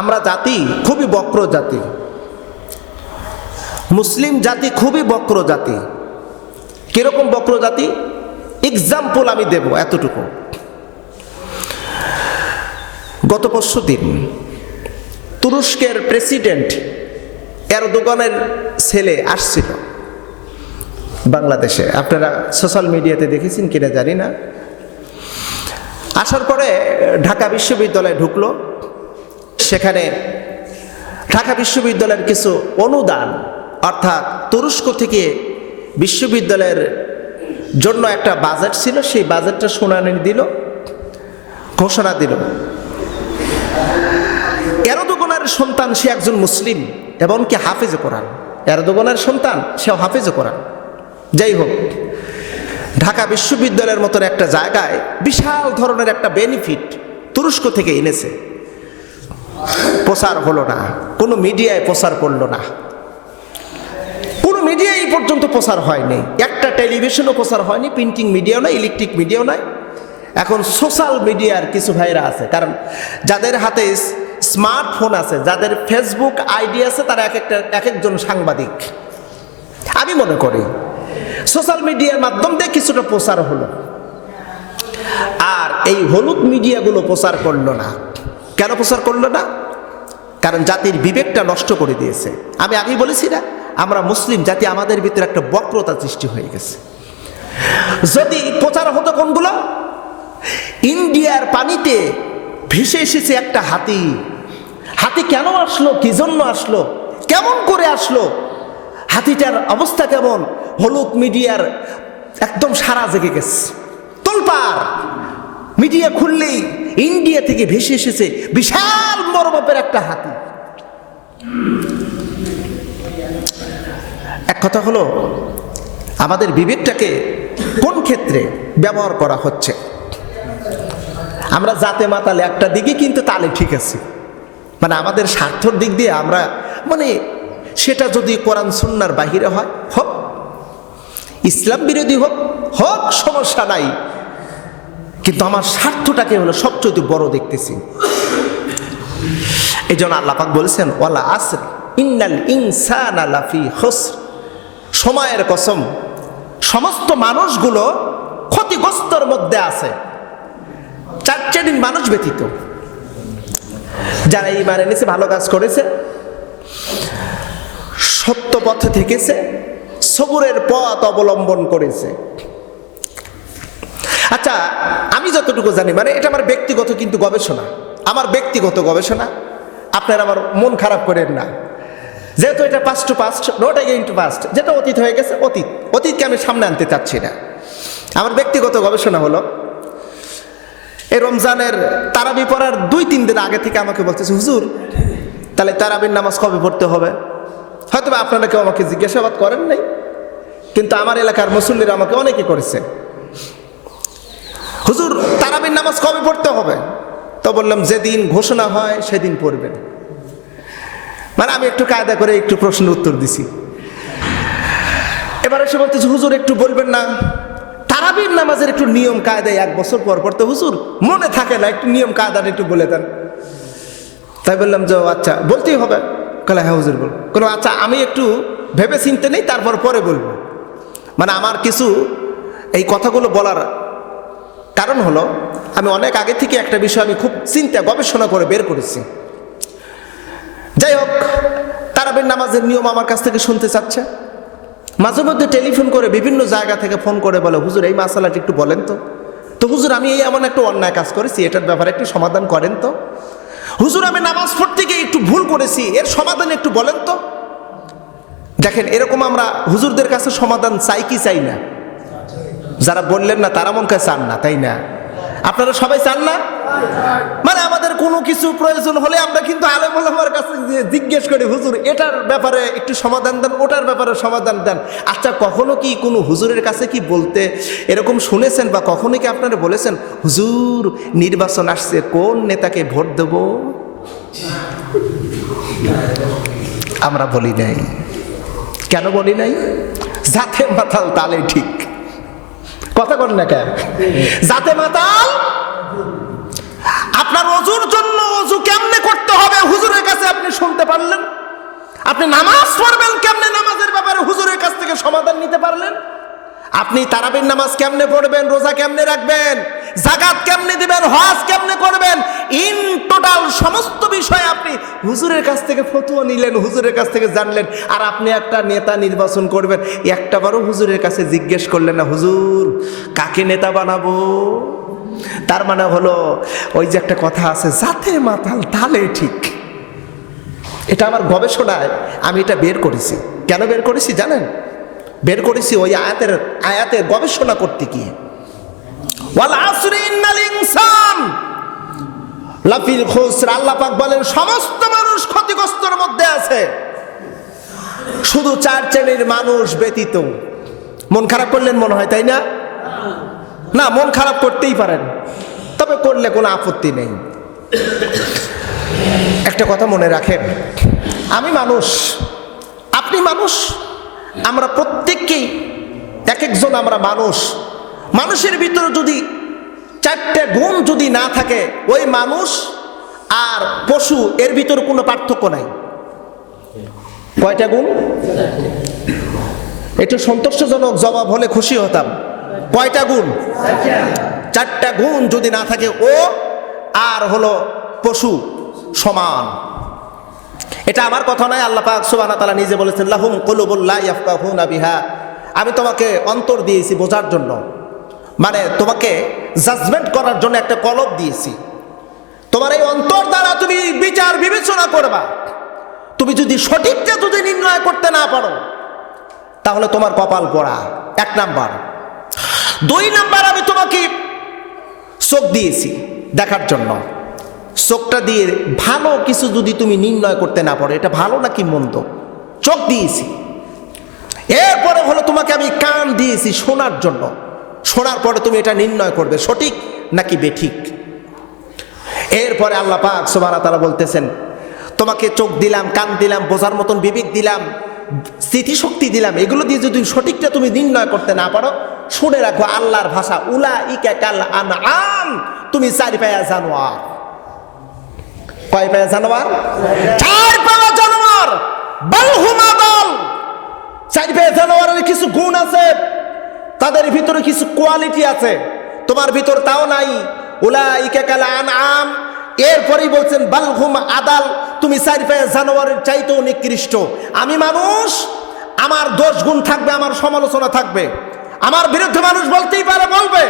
আমরা জাতি খুবই বক্র জাতি, মুসলিম জাতি খুবই বক্র জাতি। কিরকম বক্র জাতি? এক্সাম্পল আমি দেব এতটুকু। গত পরশুদিন তুরস্কের প্রেসিডেন্ট এরদোগানের ছেলে আসছিল বাংলাদেশে। আপনারা সোশ্যাল মিডিয়াতে দেখেছেন কিনা জানি না। আসার পরে ঢাকা বিশ্ববিদ্যালয়ে ঢুকলো। সেখানে ঢাকা বিশ্ববিদ্যালয়ের কিছু অনুদান, অর্থাৎ তুরস্ক থেকে বিশ্ববিদ্যালয়ের জন্য একটা বাজেট ছিল, সেই বাজেটটা শুনানি দিল, ঘোষণা দিল। এরদোগানের সন্তান, সে একজন মুসলিম এবং কি হাফেজে কোরআন। এরদোগানের সন্তান, সেও হাফেজে কোরআন। যাই হোক, ঢাকা বিশ্ববিদ্যালয়ের মতন একটা জায়গায় বিশাল ধরনের একটা বেনিফিট তুরস্ক থেকে এনেছে। প্রচার হলো না, কোনো মিডিয়ায় প্রচার করলো না, কোনো মিডিয়ায় এই পর্যন্ত প্রচার হয়নি, একটা টেলিভিশনও প্রচার হয়নি, প্রিন্টিং মিডিয়াও নাই, ইলেকট্রিক মিডিয়াও নাই। এখন সোশ্যাল মিডিয়ার কিছু ভাইরা আছে, কারণ যাদের হাতে স্মার্টফোন আছে, যাদের ফেসবুক আইডি আছে, তারা এক একজন সাংবাদিক। আমি মনে করি সোশ্যাল মিডিয়ার মাধ্যম দিয়ে কিছুটা প্রচার হলো, আর এই হলুদ মিডিয়াগুলো প্রচার করলো না। কেন প্রচার করলো না? কারণ জাতির বিবেকটা নষ্ট করে দিয়েছে। আমি আগেই বলেছি না, আমরা মুসলিম জাতি, আমাদের ভিতরে একটা বক্রতা সৃষ্টি হয়ে গেছে। যদি প্রচার হতো কোনগুলো? ইন্ডিয়ার পানিতে ভেসে এসেছে একটা হাতি। হাতি কেন আসলো, কি জন্য আসলো, কেমন করে আসলো, হাতিটার অবস্থা কেমন, হলুদ মিডিয়ার একদম সারা জেগে গেছে, তোলপাড়। মিডিয়া খুললেই ইন্ডিয়া থেকে ভেসে এসেছে বিশাল বড় মাপের একটা হাতি। এক কথা হলো, আমাদের বিবেকটাকে কোন ক্ষেত্রে ব্যবহার করা হচ্ছে? আমরা জাতে মাতালে একটা দিকে, কিন্তু তালে ঠিক আছে, মানে আমাদের স্বার্থর দিক দিয়ে আমরা, মানে সেটা যদি কোরআন সুন্নাহর বাহিরে হয়, হোক ইসলাম বিরোধী হোক, হোক সমস্যা নাই, কিন্তু আমার স্বার্থটাকে হলো সবচেয়ে বড় দেখতেছি। এই জন্য আল্লাহ পাক বলেছেন, ওয়ালা আসর ইন্নাল ইনসানা লাফি খুসর। সময়ের কসম, সমস্ত মানুষগুলো ক্ষতিগ্রস্তর মধ্যে আছে, চার শ্রেণীর মানুষ ব্যতীত। যারা ঈমান এনেছে, ভালো কাজ করেছে, সত্য পথে থেকেছে, সবুরের পথ অবলম্বন করেছে। আচ্ছা, আমি যতটুকু জানি, মানে এটা আমার ব্যক্তিগত কিন্তু গবেষণা, আমার ব্যক্তিগত গবেষণা, আপনারা আমার মন খারাপ করেন না, যেহেতু এটা past to past, not again to past, যেটা অতীত হয়ে গেছে অতীত, অতীতকে আমি সামনে আনতে চাচ্ছি না। আমার ব্যক্তিগত গবেষণা হলো, এই রমজানের তারাবি পড়ার 2-3 দিন আগে থেকে আমাকে বলতেছে, হুজুর তাহলে তারাবির নামাজ কবে পড়তে হবে? হয়তো আপনারা কেউ আমাকে জিজ্ঞাসাবাদ করেন নাই, কিন্তু আমার এলাকার মুসল্লিরা আমাকে অনেকে করেছে, হুজুর তারাবির নামাজ কবে পড়তে হবে? তো বললাম, যেদিন ঘোষণা হয় সেদিন পড়বেন। মানে আমি একটু কায়দা করে একটু প্রশ্নের উত্তর দিছি। এবার এসে বলতেছে, হুজুর একটু বলবেন না তারাবির নামাজের একটু নিয়ম কায়দায় 1 বছর পর পড়তে, হুজুর মনে থাকে না, একটু নিয়ম কায়দাটা একটু বলে দেন। তাই বললাম যে আচ্ছা বলতেই হবে। বলে হ্যাঁ হুজুর বল। কোনো আচ্ছা আমি একটু ভেবে চিনতে নেই, তারপর পরে বলবো। মানে আমার কিছু এই কথাগুলো বলার কারণ হলো, আমি অনেক আগে থেকে একটা বিষয় আমি খুব চিন্তা গবেষণা করে বের করেছি। যাই হোক, তারাবির নামাজের নিয়ম আমার কাছ থেকে শুনতে চাচ্ছে। মাঝে মধ্যে টেলিফোন করে বিভিন্ন জায়গা থেকে ফোন করে বলে, হুজুর এই মাসালাটি একটু বলেন তো। তো হুজুর আমি এই এমন একটা অন্যায় কাজ করেছি, এটার ব্যাপারে একটু সমাধান করেন তো। হুজুর আমি নামাজ পড়তে গিয়ে একটু ভুল করেছি, এর সমাধান একটু বলেন তো। দেখেন, এরকম আমরা হুজুরদের কাছে সমাধান চাই কি চাই না? যারা বললেন না তারা মন কাছে চান না, তাই না? আপনারা সবাই চান না? মানে আমাদের কোনো কিছু প্রয়োজন হলে আমরা কিন্তু আলেম ওলামার কাছে জিজ্ঞেস করি, হুজুর এটার ব্যাপারে একটু সমাধান দেন, ওটার ব্যাপারে সমাধান দেন। আচ্ছা, কখনো কি কোনো হুজুরের কাছে কি বলতে এরকম শুনেছেন, বা কখনো কি আপনারা বলেছেন, হুজুর নির্বাচন আসছে, কোন নেতাকে ভোট দেব? আমরা বলি নাই। কেন বলি নাই? জাতে মাতাল তালে ঠিক, কথা বল না কেন? জাতে মাতাল। আপনার ওযুর জন্য ওযু কেমনে করতে হবে হুজুরের আপনি নামাজ পড়বেন কেমনে, নামাজের ব্যাপারে হুজুরের কাছ থেকে সমাধান নিতে পারলেন? আপনি তারাবির নামাজ কেমনে পড়বেন, রোজা কেমনে রাখবেন, যাকাত কেমনে দিবেন, হজ কেমনে করবেন, ইন টোটাল সমস্ত বিষয় আপনি হুজুরের কাছ থেকে ফতোয়া নিলেন, হুজুরের কাছ থেকে জানলেন। আর আপনি একটা নেতা নির্বাচন করবেন, একটাবারও হুজুরের কাছে জিজ্ঞেস করলেন না, হুজুর কাকে নেতা বানাবো? তার মানে হলো ওই যে একটা কথা আছে, জাতে মাতাল তালে ঠিক। এটা আমার গবেষণায় আমি এটা বের করেছি। কেন বের করেছি জানেন? বের করেছি ওই আয়াতের গবেষণা করতে গিয়ে। ওয়াল আসরি ইন্নাল ইনসান লাফি খুসর, আল্লাহ পাক বলেন সমস্ত মানুষ ক্ষতিগ্রস্তের মধ্যে আছে, শুধু 4 শ্রেণীর মানুষ ব্যতীত। মন খারাপ করলেন মনে হয়, তাই না? না, মন খারাপ করতেই পারেন, তবে করলে কোনো আপত্তি নেই। একটা কথা মনে রাখেন, আমি মানুষ, আপনি মানুষ, আমরা প্রত্যেককেই এক একজন আমরা মানুষ। মানুষের ভিতরে যদি 4টে গুণ যদি না থাকে, ওই মানুষ আর পশু এর ভিতরে কোনো পার্থক্য নাই। কয়টা গুণ? একটু সন্তোষজনক জবাব হলে খুশি হতাম। কয়টা গুণ? 4টা গুণ যদি না থাকে, ও আর হলো পশু সমান। এটা আমার কথা নয়, আল্লাহ পাক সুবহানাহু ওয়া তাআলা নিজে বলেছেন, লাহুম কুলুবুল লা ইয়াফকাহুনা বিহা। আমি তোমাকে অন্তর দিয়েছি বোঝার জন্য, মানে তোমাকে জাজমেন্ট করার জন্য একটা কলব দিয়েছি। তোমার এই অন্তর দ্বারা তুমি বিচার বিবেচনা করবা। তুমি যদি সঠিকটা যদি নির্ণয় করতে না পারো, তাহলে তোমার কপাল পোড়া, 1 নাম্বার। 2 নাম্বার, আমি তোমাকে চোখ দিয়েছি দেখার জন্য। চোখটা দিয়ে ভালো কিছু যদি তুমি নির্ণয় করতে না পারো, এটা ভালো নাকি মন্দ, চোখ দিয়েছি। এরপরে হলো তোমাকে আমি কান দিয়েছি শোনার জন্য। শোনার পরে তুমি এটা নির্ণয় করবে সঠিক নাকি বেঠিক। এরপরে আল্লাহ পাক সুবহানাহু ওয়া তাআলা বলতেছেন, তোমাকে চোখ দিলাম, কান দিলাম, বোঝার মতন বিবেক দিলাম, স্মৃতিশক্তি দিলাম। এগুলো দিয়ে যদি সঠিকটা তুমি নির্ণয় করতে না পারো, শুনে রাখো আল্লাহর ভাষা, উলাইকা কাল আনআম, তুমি 4 পায়া জানোয়ার। কয় পায়া জানোয়ার? 4 পায়া জানোয়ার। বাল হুম আদাল। 4 পায়া জানোয়ারের কিছু গুণ আছে, তাদের ভিতরে কিছু কোয়ালিটি আছে, তোমার ভিতর তাও নাই। উলাইকা কাল আনআম। এরপরেই বলছেন বাল হুম আদাল, তুমি 4 পায়া জানোয়ারের চাইতেও নিকৃষ্ট। আমি মানুষ, আমার দোষ গুণ থাকবে, আমার সমালোচনা থাকবে। আমার বিরুদ্ধে মানুষ বলতেই পারে, বলবে।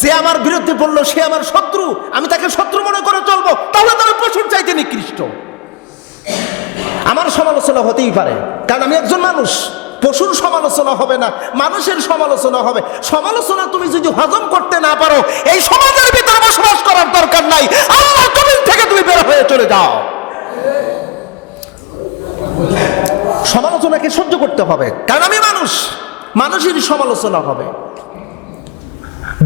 যে আমার বিরুদ্ধে বললো সে আমার শত্রু, আমি তাকে শত্রু মনে করে চলবো, তাহলে তো আমি পশুর চাইতে নিকৃষ্ট। আমার সমালোচনা হতেই পারে, কারণ আমি একজন মানুষ। পশুর সমালোচনা হবে না, মানুষের সমালোচনা হবে। সমালোচনা তুমি যদি হজম করতে না পারো, এই সমাজের ভিতরে বসবাস করার দরকার নাই, আল্লাহর জমিন থেকে তুমি বের হয়ে চলে যাও। সমালোচনাকে সহ্য করতে হবে, কারণ আমি মানুষ, মানুষেরই সমালোচনা হবে।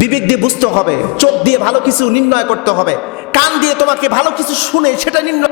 বিবেক দিয়ে বুঝতে হবে, চোখ দিয়ে ভালো কিছু নির্ণয় করতে হবে, কান দিয়ে তোমাকে ভালো কিছু শুনে সেটা নির্ণয়